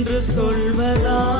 என்று சொல்வதா?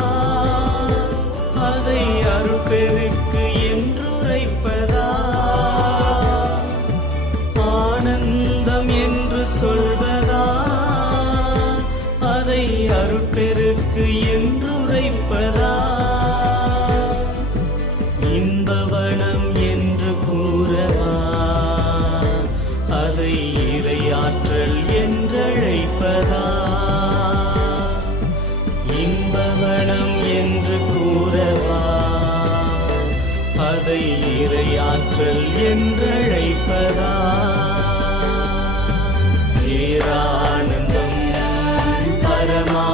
அதை இறையாற்றல் என்றழைப்பதா பேரானந்தம் பரமா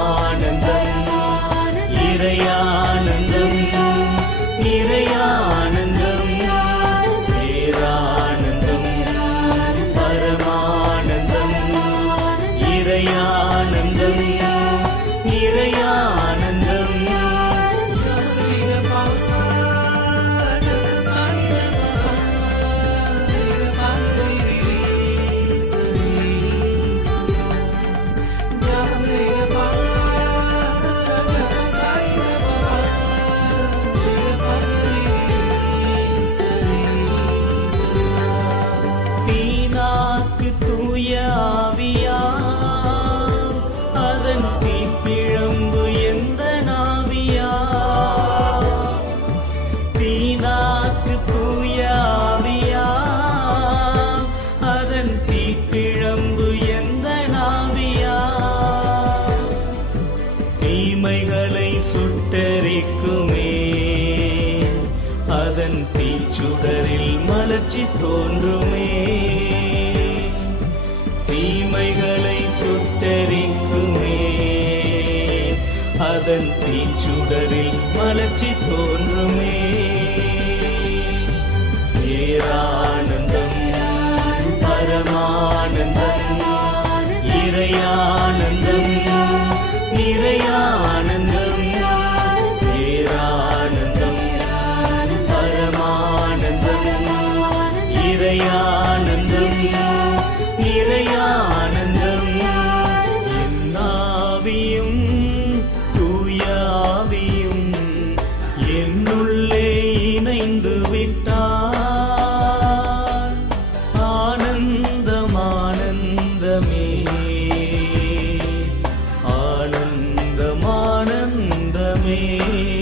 தீமைகளை சுட்டரிக்குமே. அதன் தீச்சுடரில் மலர்ச்சி தோன்றுமே. தீமைகளை சுட்டரிக்குமே. அதன் தீச்சுடரில் மலர்ச்சி தோன்றுமே. ஏரானந்தம் பரமானந்தம் இறையானந்தம் நிறையானந்தம் You.